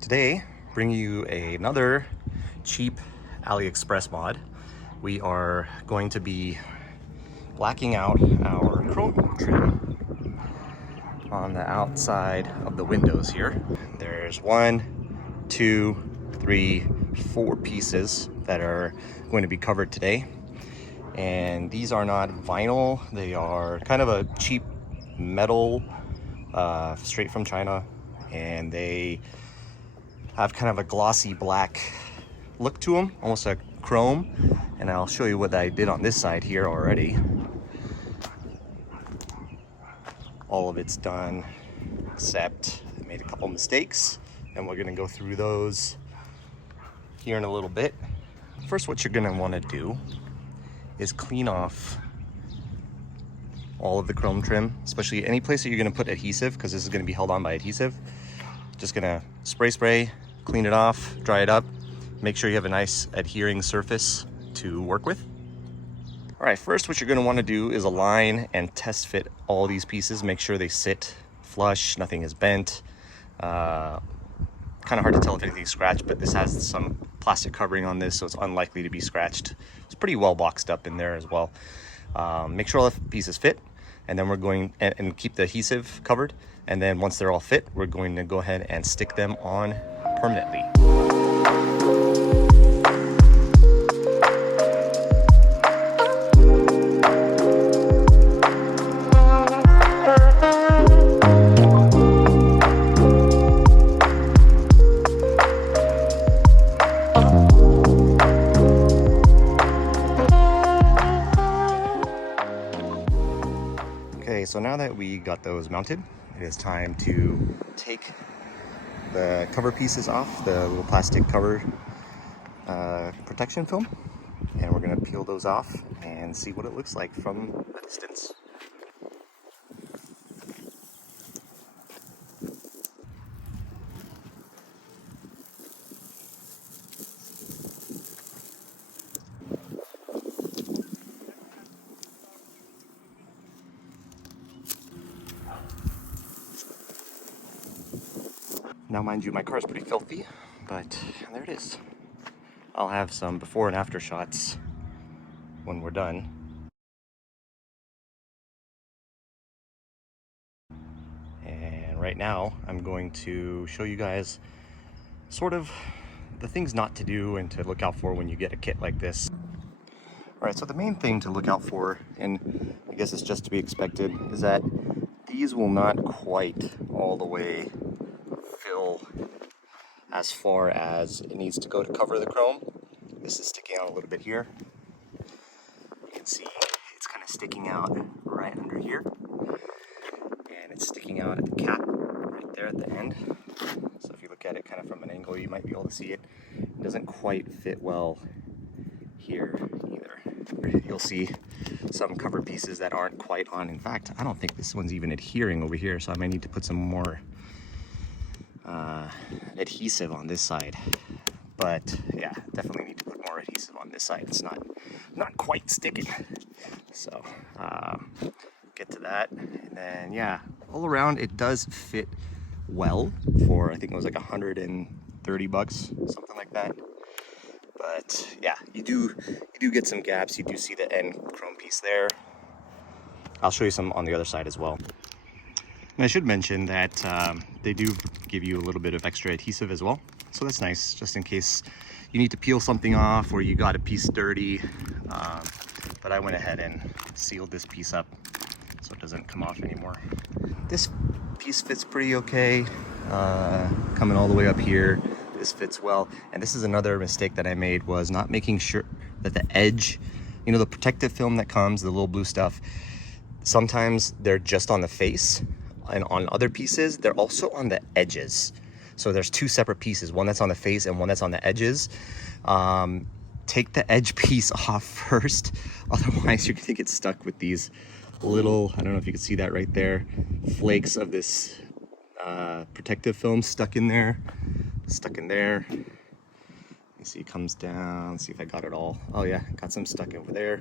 Today, bringing you another cheap AliExpress mod. We are going to be blacking out our chrome trim on the outside of the windows here. There's 1, 2, 3, 4 pieces that are going to be covered today. And these are not vinyl, they are kind of a cheap metal straight from China, and they have kind of a glossy black look to them, almost like chrome. And I'll show you what I did on this side here already. All of it's done, except I made a couple mistakes, and we're gonna go through those here in a little bit. First, what you're gonna wanna do is clean off all of the chrome trim, especially any place that you're gonna put adhesive, because this is gonna be held on by adhesive. Just gonna spray, clean it off, dry it up, make sure you have a nice adhering surface to work with. All right, first what you're gonna wanna do is align and test fit all these pieces, make sure they sit flush, nothing is bent. Kind of hard to tell if anything's scratched, but this has some plastic covering on this, so it's unlikely to be scratched. It's pretty well boxed up in there as well. Make sure all the pieces fit, and then we're going and keep the adhesive covered. And then once they're all fit, we're going to go ahead and stick them on permanently. Okay, so now that we got those mounted, it is time to take the cover pieces off, the little plastic cover protection film, and we're gonna peel those off and see what it looks like from a distance. Now, mind you, my car is pretty filthy, but there it is. I'll have some before and after shots when we're done. And right now, I'm going to show you guys sort of the things not to do and to look out for when you get a kit like this. All right, so the main thing to look out for, and I guess it's just to be expected, is that these will not quite all the way fill as far as it needs to go to cover the chrome. This is sticking out a little bit here. You can see it's kind of sticking out right under here, and it's sticking out at the cap right there at the end. So if you look at it kind of from an angle, you might be able to see it. It doesn't quite fit well here either. You'll see some cover pieces that aren't quite on. In fact, I don't think this one's even adhering over here, so I might need to put some more adhesive on this side. But yeah, definitely need to put more adhesive on this side. It's not quite sticking. So get to that, and then yeah, all around it does fit well for, I think it was like $130, something like that. But yeah, you do get some gaps. You do see the end chrome piece there. I'll show you some on the other side as well. And I should mention that they do give you a little bit of extra adhesive as well. So that's nice, just in case you need to peel something off or you got a piece dirty. But I went ahead and sealed this piece up so it doesn't come off anymore. This piece fits pretty okay. Coming all the way up here, this fits well. And this is another mistake that I made, was not making sure that the edge, you know, the protective film that comes, the little blue stuff, sometimes they're just on the face, and on other pieces they're also on the edges. So there's two separate pieces, one that's on the face and one that's on the edges. Take the edge piece off first, otherwise you're gonna get stuck with these little, I don't know if you can see that right there, flakes of this protective film stuck in there. You see it comes down. Let's see if I got it all. Oh yeah, got some stuck over there.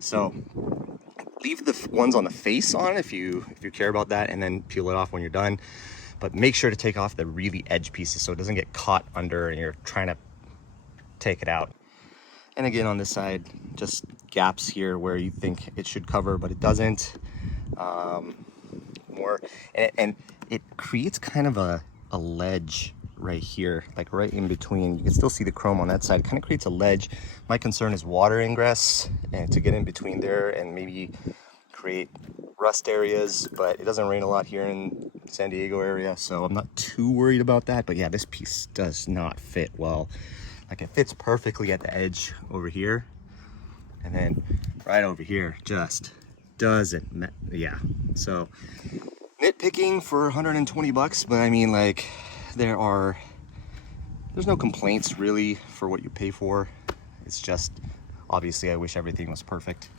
So leave the ones on the face on if you care about that, and then peel it off when you're done. but make sure to take off the really edge pieces so it doesn't get caught under and you're trying to take it out. And again, on this side, just gaps here where you think it should cover, but it doesn't. And it creates kind of a ledge right here, like right in between. You can still see the chrome on that side. It kind of creates a ledge. My concern is water ingress and to get in between there and maybe create rust areas, but it doesn't rain a lot here in San Diego area, so I'm not too worried about that. But yeah, this piece does not fit well. Like, it fits perfectly at the edge over here, and then right over here just doesn't. Yeah, so nitpicking for 120 bucks, but I mean, like, there's no complaints really for what you pay for. It's just, obviously I wish everything was perfect.